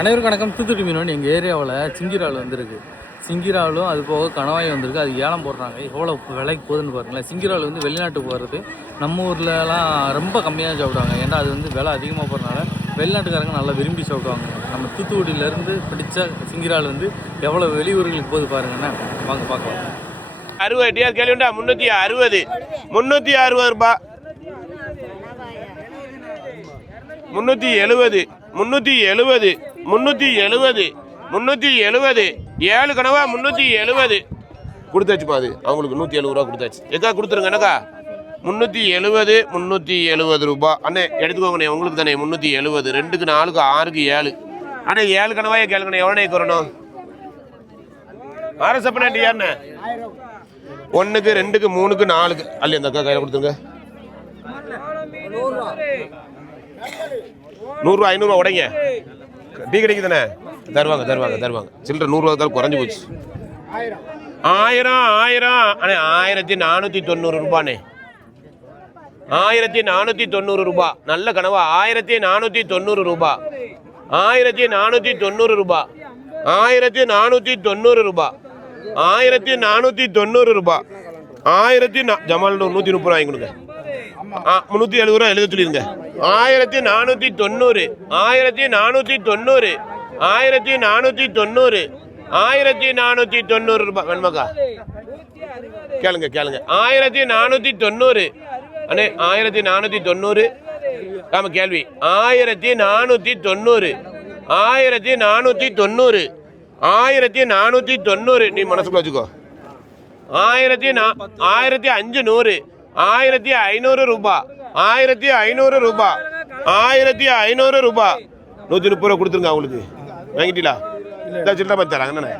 அனைவருக்கும் வணக்கம். தூத்துக்குடி மீனு எங்கள் ஏரியாவில் சிங்கிரால் வந்திருக்கு. சிங்கிராலும் அது போக கணவாய் வந்திருக்கு. அது ஏலம் போடுறாங்க. எவ்வளோ விலைக்கு போகுதுன்னு பாருங்களேன். சிங்கிரால் வந்து வெளிநாட்டுக்கு போகிறது நம்ம ஊர்லலாம் ரொம்ப கம்மியாக சாப்பிடுவாங்க. ஏன்னா அது வந்து விலை அதிகமாக போகிறனால வெளிநாட்டுக்காரங்க நல்லா விரும்பி சாப்பிடுவாங்க. நம்ம தூத்துக்குடியிலேருந்து பிடிச்ச சிங்கிரால் வந்து எவ்வளோ வெளியூர்களுக்கு போகுது பாருங்கன்னா வாங்க பார்க்கலாம். அறுபது டிஆர் கேள்விண்டா முந்நூற்றி அறுபது. முந்நூற்றி அறுபது ரூபாய் முந்நூற்றி எழுபது. முந்நூற்றி எழுபது. முந்நூற்றி எழுபது. முந்நூற்றி எழுபது. ஏழு கனவா முந்நூற்றி எழுபது. கொடுத்தாச்சுப்பா அது. அவங்களுக்கு நூற்றி எழுபது ரூபா கொடுத்தாச்சு. எக்கா கொடுத்துருங்க என்னக்கா? முந்நூற்றி எழுபது முந்நூற்றி எழுபது ரூபா. அண்ணே எடுத்துக்கோங்கண்ணே உங்களுக்கு தானே முந்நூற்றி எழுபது. ரெண்டுக்கு நாலுக்கு ஆறுக்கு ஏழு. அண்ணே ஏழு கனவாயே கேளுங்கண்ணே எவ்வளோ வரணும் ஆர்எஸ்எப் டிஆர்ண்ணே ஒன்றுக்கு ரெண்டுக்கு மூணுக்கு நாலுக்கு. அல்ல இந்த அக்கா கையில் கொடுத்துருங்க. நூறுரூவா ஐநூறுரூவா உடைங்க. டீ கிடைக்குதானே தருவாங்க தருவாங்க தருவாங்க. சில்லற நூறுரூவா தான் குறைஞ்சி போச்சு. ஆயிரம் ஆயிரம். அண்ணே ஆயிரத்தி நானூற்றி தொண்ணூறு ரூபாண்ணே. ஆயிரத்தி நானூற்றி தொண்ணூறு ரூபா. நல்ல கனவா. ஆயிரத்தி நானூற்றி தொண்ணூறு ரூபா. ஆயிரத்தி நானூற்றி தொண்ணூறு ரூபா. ஆயிரத்தி நானூற்றி தொண்ணூறு ரூபா. ஆயிரத்தி நானூற்றி தொண்ணூறு ரூபா. ஆயிரத்தி ஜமால் நூற்றி முப்பது வாங்கி கொடுங்க. ஆ முந்நூற்றி எழுபது ரூபா எழுத சொல்லிடுங்க ஆயிரத்தி நானூற்றி தொண்ணூறு ஆயிரத்தி நானூற்றி தொண்ணூறு ஆயிரத்தி நானூற்றி தொண்ணூறு ஆயிரத்தி நானூற்றி தொண்ணூறு ரூபாய் வேணுமாக்கா கேளுங்க கேளுங்க. ஆயிரத்தி நானூற்றி தொண்ணூறு அண்ணே ஆயிரத்தி நானூற்றி தொண்ணூறு ஆமாம் கேள்வி. ஆயிரத்தி நானூற்றி தொண்ணூறு ஆயிரத்தி நானூற்றி தொண்ணூறு ஆயிரத்தி நானூற்றி தொண்ணூறு நீ மனசுக்குள்ள வச்சுக்கோ. ஆயிரத்தி நா ஆயிரத்தி அஞ்சு நூறு ஆயிரத்தி ஐநூறு ரூபாய் ஆயிரத்தி ஐநூறு ரூபா. ஆயிரத்தி ஐநூறு ரூபா. நூற்றி முப்பது ரூபா கொடுத்துருங்க அவங்களுக்கு. வாங்கிட்டீங்களா? இந்த சில்லற பத்து தராங்க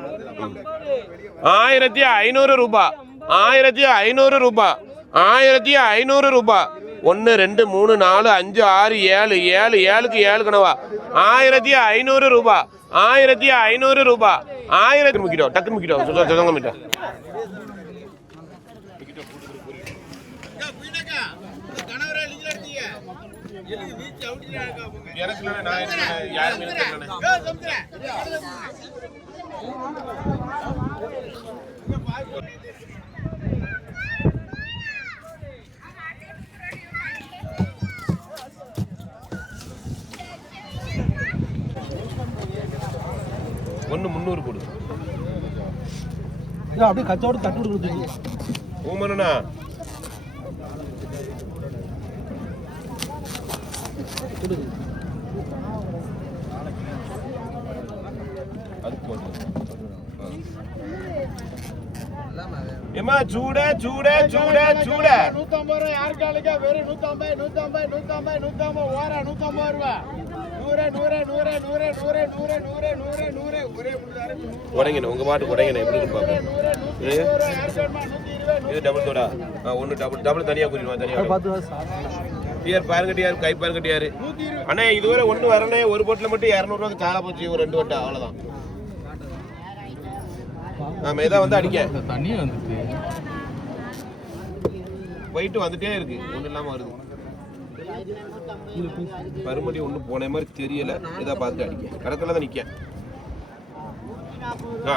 ஆயிரத்தி ஐநூறு ரூபா. ஆயிரத்தி ஐநூறு ரூபா. ஆயிரத்தி ஐநூறு ரூபா. ஒன்று ரெண்டு மூணு நாலு அஞ்சு ஆறு ஏழு ஏழு ஏழுக்கு ஏழு கணவா ஆயிரத்தி ஐநூறு ரூபா. ஆயிரத்தி ஐநூறு ரூபா. ஆயிரத்தி முக்கிட்டோம். டக்கு முக்கிட்டோம். சொல்ல சொல்லுங்க எனக்கு நான் யாருமே ஒன்று முந்நூறு போடு. அப்படியே கச்சோடு தட்டு கொடுக்குறீங்க ஊமனா ஏமா சூட சூட சூட சூட. நூத்தம்பது ரூபா யாருக்கு ஆளுக்கா வெறும் நூத்தம்பது நூத்தம்பது நூத்தம்பது நூத்தம்பது. ஓரா நூத்தம்பது ரூபா. நூறு நூறு நூறு நூறு நூறு நூறு நூறு நூறு நூறு. ஒரே முழுதாரம் உடைங்கண்ணே உங்க பாட்டு உடைங்கண்ணே எப்படி இருக்கு இது டபுள் தோடா? ஒன்று டபுள் டபுள் தனியாக குறிடுவா தனியாக டிஆர் பாருங்க டிஆர் கை பாருங்க டிஆர் அண்ணே இதுவரை ஒன்று வரனே ஒரு போட்டில் மட்டும் இரநூறுவாக்கு சாலை போச்சு ஒரு ரெண்டு வட்டம் அவ்வளோதான் ஆமாம் இதான் வந்து அடிக்க தண்ணி வந்துருக்கு போயிட்டு வந்துட்டே இருக்கு ஒன்றும் இல்லாமல் வருது. பருமடி ஒன்றும் போன மாதிரி தெரியல இதை பார்த்து அடிக்க கடத்தில் தான் நிற்க ஆ.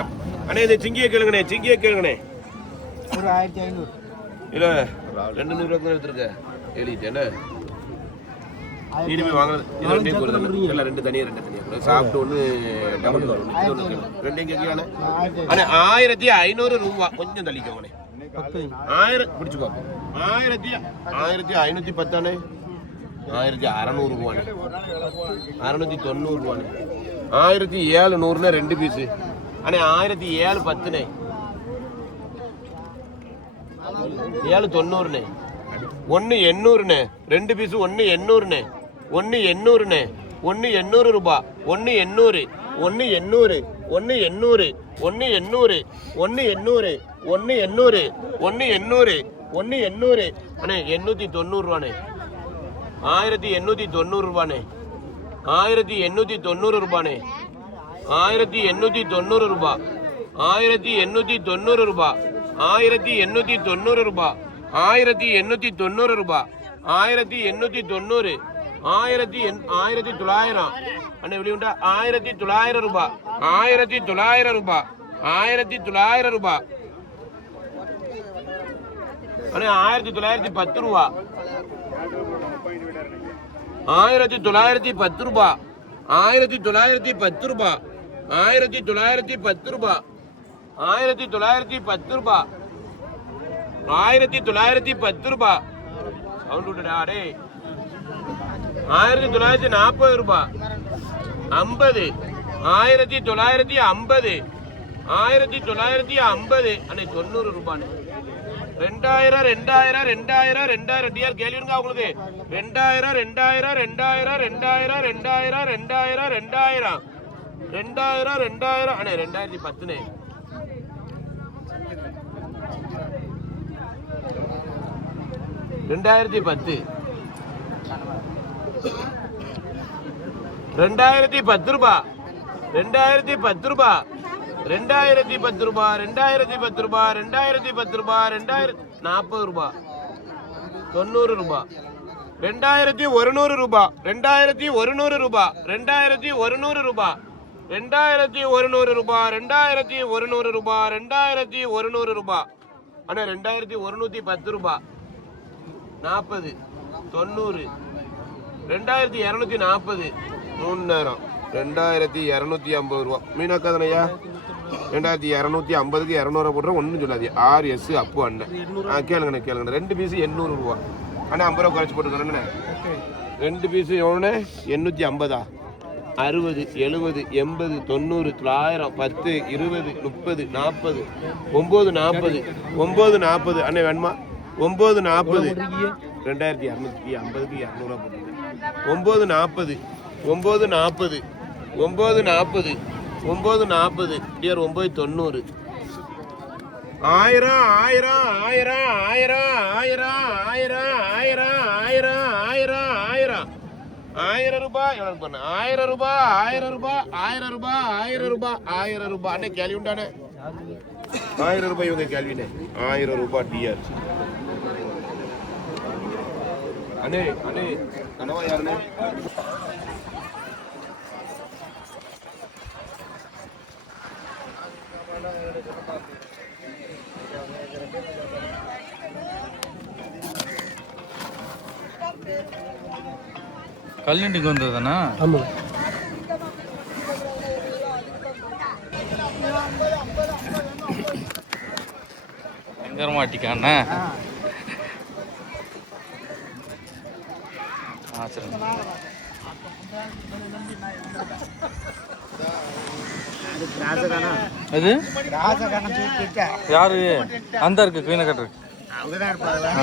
அண்ணே இந்த சிங்கியை கேளுங்கண்ணே சிங்கியை கேளுங்கண்ணே. ஒரு ஆயிரத்தி ஐநூறு. இல்லை ரெண்டு நூறுரூவா தான் எடுத்துருக்க. எழுதிட்டேன்னு இனிமே வாங்கினது இது ரெண்டையும் இல்லை ரெண்டு தனியாக ரெண்டு தனியாக சாப்பிட்டு ஒன்று டபுள் ஒன்று. ரெண்டையும் ஆயிரத்தி அண்ணே ஆயிரத்தி ஐநூறு ரூபா. கொஞ்சம் தள்ளிக்கோங்கண்ணே. ஆயிரம் பிடிச்சுக்கோ. ஆயிரத்தி ஆயிரத்தி ஐநூற்றி பத்தானே ஆயிரத்தி அறநூறு ரூபாண்ணே. அறநூற்றி தொண்ணூறு ரூபாண்ணே. ஆயிரத்தி ஏழு நூறுண்ணே ரெண்டு பீஸு அண்ணே ஆயிரத்தி ஏழு பத்துண்ணே. ஏழு தொண்ணூறுண்ணே ஒன்று எண்ணூறுண்ணே ரெண்டு பீஸு ஒன்று எண்ணூறுண்ணே ஒன்று எண்ணூறுண்ணே ஒன்று எண்ணூறு ரூபா. ஒன்று எண்ணூறு. ஒன்று எண்ணூறு. ஒன்று எண்ணூறு. ஒன்று எண்ணூறு. ஒன்று எண்ணூறு. ஒன்று எண்ணூறு. ஒன்று எண்ணூறு. ஒன்று எண்ணூறு. அண்ணே எண்ணூற்றி தொண்ணூறுரூவாண்ணே ஆயிரத்தி எண்ணூற்றி தொண்ணூறுரூவாண்ணே ஆயிரத்தி எண்ணூற்றி தொண்ணூறு ரூபாண்ணே ஆயிரத்தி எண்ணூற்றி தொண்ணூறு ரூபா. ஆயிரத்தி எண்ணூற்றி தொண்ணூறு ரூபா. ஆயிரத்தி எண்ணூற்றி தொண்ணூறு ரூபாய் ஆயிரத்தி எண்ணூற்றி தொண்ணூறு ரூபா. ஆயிரத்தி எண்ணூற்றி தொண்ணூறு. ஆயிரத்தி எண் ஆயிரத்தி தொள்ளாயிரம். அண்ணே வெளியுண்டா? ஆயிரத்தி தொள்ளாயிரம் ரூபாய் ஆயிரத்தி தொள்ளாயிரம் ரூபாய் ஆயிரத்தி தொள்ளாயிரம் ரூபாய் அண்ணே ஆயிரத்தி தொள்ளாயிரத்தி பத்து ரூபா. ஆயிரத்தி தொள்ளாயிரத்தி பத்து ரூபா. ஆயிரத்தி தொள்ளாயிரத்தி பத்து ரூபா. ஆயிரத்தி தொள்ளாயிரத்தி பத்து ரூபா. ஆயிரத்தி தொள்ளாயிரத்தி பத்து ரூபா. ஆயிரத்தி தொள்ளாயிரத்தி பத்து ரூபா. சவுண்ட் விட்டுடா டே ஆயிரத்தி தொள்ளாயிரத்தி நாற்பது ரூபா. ஐம்பது. ஆயிரத்தி தொள்ளாயிரத்தி ஐம்பது. ஆயிரத்தி தொள்ளாயிரத்தி ஐம்பது. அன்னைக்கு தொண்ணூறு ரூபான்னு ரெண்டாயிரம் ரெண்டாயிரம் ரெண்டாயிரம் ரெண்டாயிரம். டிஆர் கேள்விங்க உங்களுக்கு? ரெண்டாயிரம் ரெண்டாயிரம் ரெண்டாயிரம் ரெண்டாயிரம் ரெண்டாயிரம் ரெண்டாயிரம் ரெண்டாயிரம். ரெண்டாயிரம் ரெண்டாயிரம். அண்ணே ரெண்டாயிரத்தி பத்துனே. ரெண்டாயிரத்தி பத்து ரெண்டாயிரத்தி பத்து ரூபா ரெண்டாயிரத்தி பத்து ரூபா ரெண்டாயிரத்தி பத்து ரூபா ரெண்டாயிரத்தி பத்து ரூபா ரெண்டாயிரத்தி பத்து ரூபா ரெண்டாயிரத்தி நாற்பது ரூபா தொண்ணூறு ரூபா ரெண்டாயிரத்தி ஒருநூறு ரூபா ரெண்டாயிரத்தி ஒருநூறு ரூபா ரெண்டாயிரத்தி ஒருநூறு ரூபா ரெண்டாயிரத்தி ஒருநூறு ரூபா ரெண்டாயிரத்தி ஒருநூறு ரூபா ரெண்டாயிரத்தி ஒருநூறு ரூபா அண்ணா ரெண்டாயிரத்தி ஒருநூற்றி பத்து ரூபா நாற்பது தொண்ணூறு ரெண்டாயிரத்தி இரநூத்தி நாற்பது. மூணு நேரம். ரெண்டாயிரத்தி இரநூத்தி ஐம்பது ரூபா. மீனாக்கா தானையா ரெண்டாயிரத்தி இரநூத்தி ஐம்பதுக்கு இரநூறுவா போடுற ஒன்றும் சொல்லாது ஆறு எஸ் அப்பு அண்ணன். ஆ கேளுங்கண்ணே கேளுங்கண்ணே. ரெண்டு பீஸு எண்ணூறு ரூபா. அண்ணா ஐம்பது ரூபா குறைச்சி போட்டுக்கிறேண்ணே ரெண்டு பீஸு எவ்வளோண்ணே? எண்ணூற்றி ஐம்பதா? அறுபது எழுபது எண்பது தொண்ணூறு தொள்ளாயிரம் பத்து இருபது முப்பது நாற்பது ஒம்பது நாற்பது ஒம்பது நாற்பது. அண்ணே வேணுமா? ஒம்பது நாற்பது. ரெண்டாயிரத்தி இரநூத்தி ஐம்பதுக்கு இரநூறுவா போட்டுருக்கேன் ஒம்பது நாற்பது ஒம்பது நாற்பது ஒம்பது நாற்பது ஒம்பது நாற்பது டியர் ஒம்பது தொண்ணூறு. ஆயிரம் ஆயிரம் ஆயிரம் ஆயிரம் ஆயிரம் ஆயிரம் ஆயிரம் ஆயிரம் ஆயிரம் ஆயிரம். ஆயிரம் ரூபாய் எவ்வளவு பண்ண ஆயிரம் ரூபாய் ஆயிரம் ரூபாய் ஆயிரம் ரூபாய் ஆயிரம் ரூபாய் ஆயிரம் ரூபாய். அண்ணே கேள்வி உண்டானே ஆயிரம் ரூபாய் இவங்க கேள்வினே ஆயிரம் ரூபாய் டிஆர். அண்ணே அண்ணே கனவா யாருண்ணே? கல்லிண்டிக்கு வந்ததுதானா? ஆமாம் எங்கரமாட்டிக்கான சரிங்க யாரு? அந்த இருக்கு கீழே கட்டுருக்கு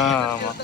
ஆமாம்